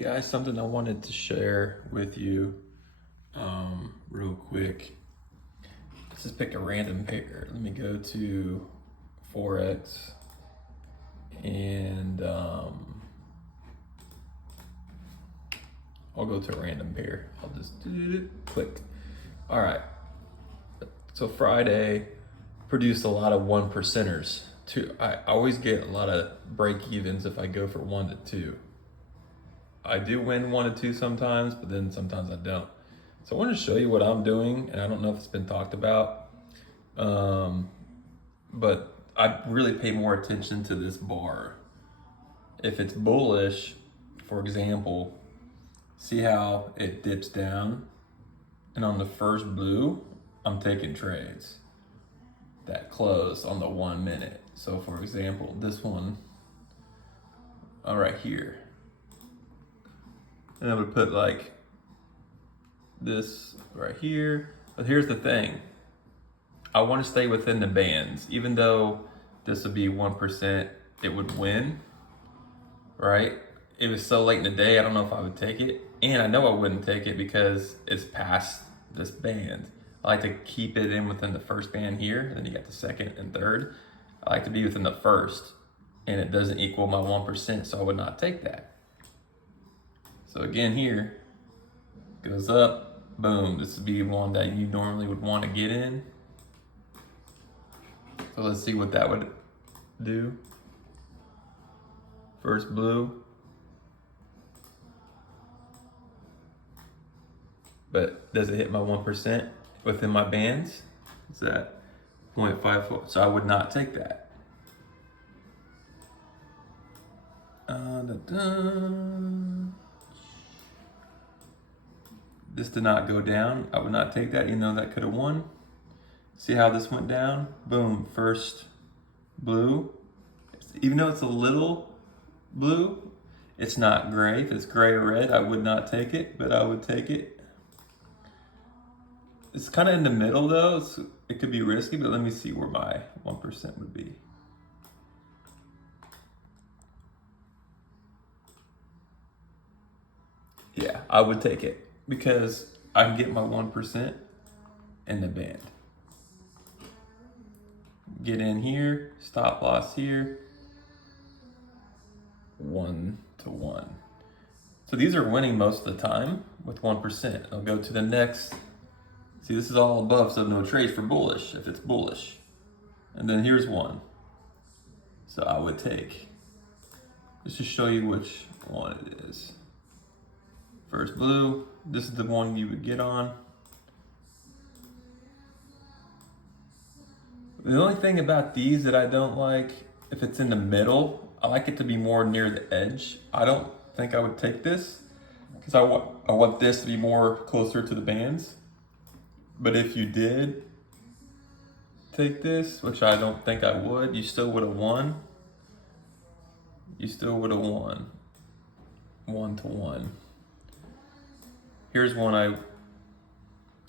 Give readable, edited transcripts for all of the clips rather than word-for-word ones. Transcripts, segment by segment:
Guys, something I wanted to share with you real quick. Let's just pick a random pair. Let me go to Forex and I'll go to a random pair. I'll just click. All right. So Friday produced a lot of 1%ers. I always get a lot of break evens if I go for 1 to 2. I do win 1 to 2 sometimes, but then sometimes I don't. So I want to show you what I'm doing, and I don't know if it's been talked about, but I really pay more attention to this bar. If it's bullish, for example, see how it dips down, and on the first blue, I'm taking trades that close on the 1 minute. So for example, this one, right here. And I would put like this right here. But here's the thing. I want to stay within the bands. Even though this would be 1%, it would win, right? It was so late in the day, I don't know if I would take it. And I know I wouldn't take it because it's past this band. I like to keep it in within the first band here. Then you got the second and third. I like to be within the first. And it doesn't equal my 1%, so I would not take that. So again here, goes up, boom. This would be one that you normally would want to get in. So let's see what that would do. First blue. But does it hit my 1% within my bands? Is that 0.54? So I would not take that. This did not go down. I would not take that, even though that could have won. See how this went down? Boom, first blue. Even though it's a little blue, it's not gray. If it's gray or red, I would not take it, but I would take it. It's kind of in the middle though. It could be risky, but let me see where my 1% would be. Yeah, I would take it because I can get my 1% in the band. Get in here, stop loss here, 1 to 1. So these are winning most of the time with 1%. I'll go to the next. See, this is all above, so no trades for bullish if it's bullish. And then here's one. So I would take, just to show you which one it is. First blue, this is the one you would get on. The only thing about these that I don't like, if it's in the middle, I like it to be more near the edge. I don't think I would take this because I want this to be more closer to the bands. But if you did take this, which I don't think I would, you still would have won. You still would have won 1 to 1. Here's one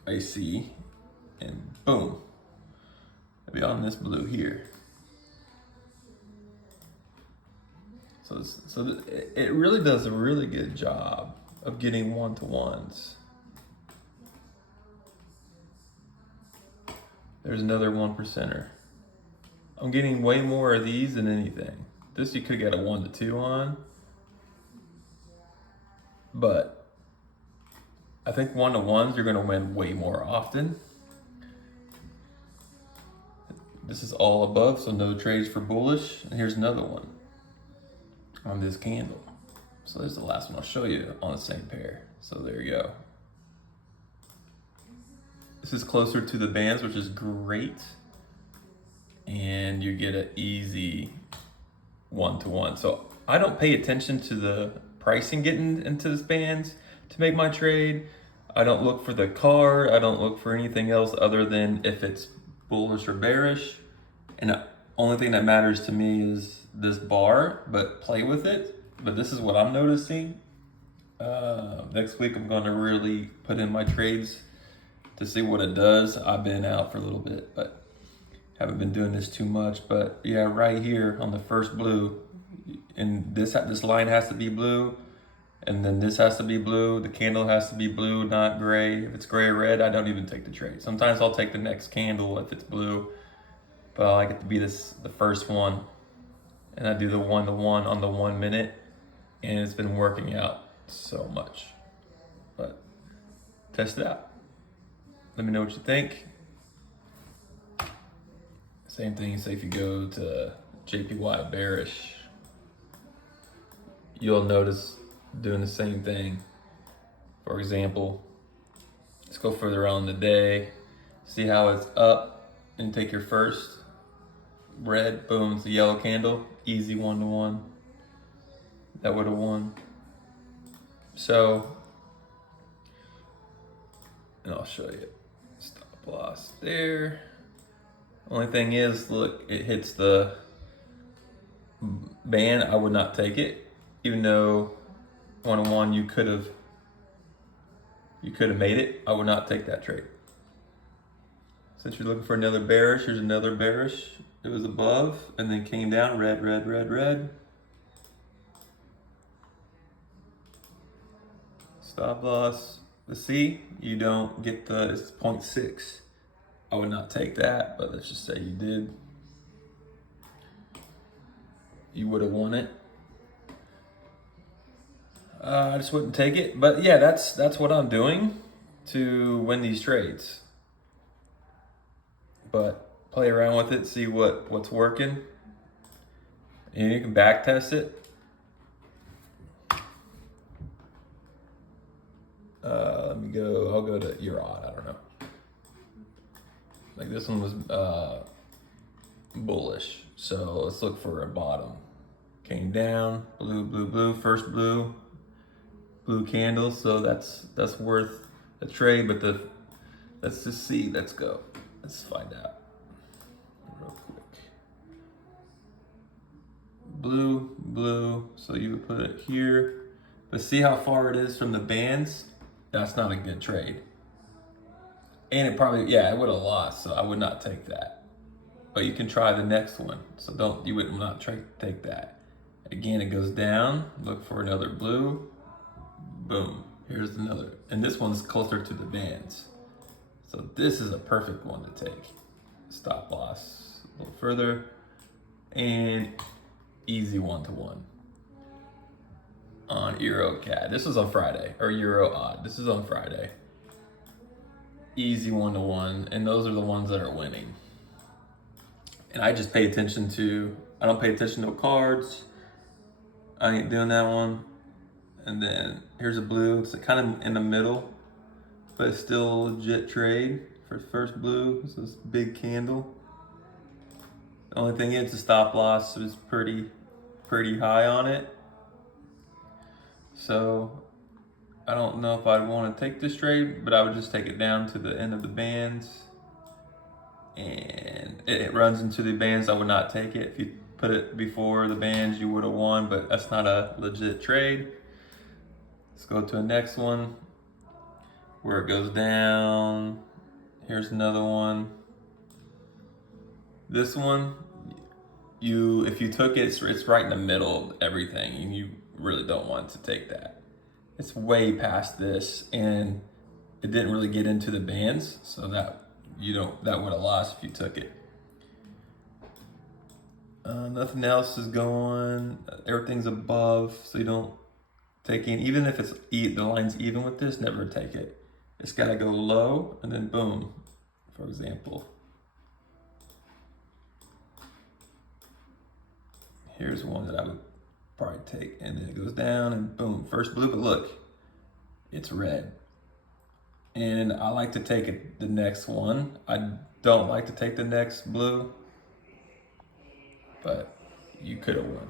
I see, and boom, I'll be on this blue here. So it really does a really good job of getting 1 to 1s. There's another 1%er. I'm getting way more of these than anything. This you could get a 1 to 2 on, but I think 1 to 1s you're gonna win way more often. This is all above, so no trades for bullish. And here's another one on this candle. So there's the last one I'll show you on the same pair. So there you go. This is closer to the bands, which is great. And you get an easy 1 to 1. So I don't pay attention to the pricing getting into this bands to make my trade. I don't look for the car. I don't look for anything else other than if it's bullish or bearish. And the only thing that matters to me is this bar, but play with it. But this is what I'm noticing. Next week, I'm going to really put in my trades to see what it does. I've been out for a little bit, but haven't been doing this too much. But yeah, right here on the first blue, and this line has to be blue. And then this has to be blue. The candle has to be blue, not gray. If it's gray or red, I don't even take the trade. Sometimes I'll take the next candle if it's blue, but I like it to be the first one. And I do the 1-to-1 on the 1 minute, and it's been working out so much. But test it out. Let me know what you think. Same thing, say if you go to JPY bearish, you'll notice doing the same thing. For example, let's go further on the day. See how it's up and take your first red, boom, it's a yellow candle, easy 1-to-1. That would have won. So, and I'll show you. Stop loss there. Only thing is, look, it hits the band. I would not take it, even though 1-to-1 you could have made it. I would not take that trade. Since you're looking for another bearish, here's another bearish. It was above and then came down, red, red, red, red. Stop loss. The C, you don't get it's 0.6. I would not take that, but let's just say you did. You would have won it. I just wouldn't take it. But yeah, that's what I'm doing to win these trades. But play around with it, see what's working. And you can back test it. Let me go, I'll go to your odd, I don't know. Like this one was bullish. So let's look for a bottom. Came down, blue, blue, blue, first blue candle. So that's worth a trade, but let's just see, let's go. Let's find out real quick. Blue, blue, so you would put it here. But see how far it is from the bands? That's not a good trade. And it probably, yeah, it would have lost, so I would not take that. But you can try the next one. So you would not take that. Again, it goes down, look for another blue, boom, here's another. And this one's closer to the bands. So this is a perfect one to take. Stop loss a little further, and easy 1-to-1. On Euro CAD. This was on Friday, or Euro odd. This is on Friday. Easy 1-to-1, and those are the ones that are winning. And I just pay attention to, I don't pay attention to cards. I ain't doing that one. And then here's a blue, it's kind of in the middle, but it's still a legit trade for first blue. It's this big candle. The only thing is the stop loss is pretty high on it. So I don't know if I'd want to take this trade, but I would just take it down to the end of the bands. And it runs into the bands, I would not take it. If you put it before the bands, you would have won, but that's not a legit trade. Let's go to the next one where it goes down. Here's another one. This one, if you took it, it's right in the middle of everything, and you really don't want to take that. It's way past this, and it didn't really get into the bands, so that would have lost if you took it. Nothing else is going. Everything's above, so you don't take in. Even if the line's even with this, never take it. It's got to go low, and then boom. For example, here's one that I would probably take, and then it goes down, and boom, first blue. But look, it's red. And I like to take it the next one. I don't like to take the next blue, but you could have won.